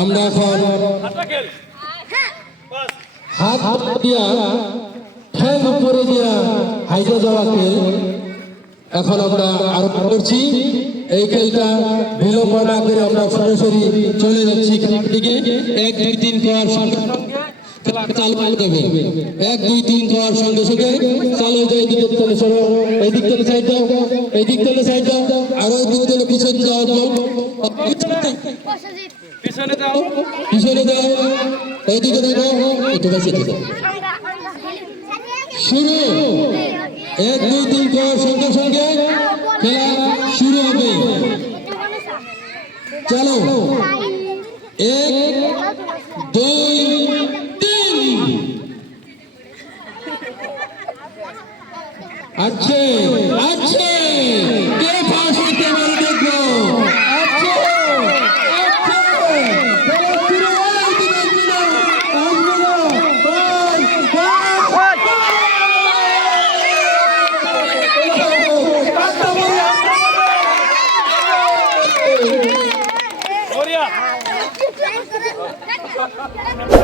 আমরা এখন হাত দিয়া ঠ্যাং উপরে দিয়া হাইটে যাওয়া খেল এখন আমরা আরম্ভ করছি। এই খেলটা বিলম্ব না করে আমরা সরাসরি চলে যাচ্ছি খেলার দিকে। 1 2 3 করার সঙ্গে খেলা চালু হয়ে যাবে। 1 2 3 করার সঙ্গে সঙ্গে চালু হয়ে যায়। এদিকে চলে সরো, এদিক থেকে সাইড দাও, এদিক থেকে সাইড দাও, আরো এদিক থেকে পিছনে যাও, পিছনে যাও, পিছনে যাও, এইদিকে দেখো, একটু বেশি দেখো। শুরু 1 2 3 করার সঙ্গে সঙ্গে খেলা শুরু হবে। চলো 1 2 3 আছে আছে কে ফাঁস হতে পারে দেখো। আছে আছে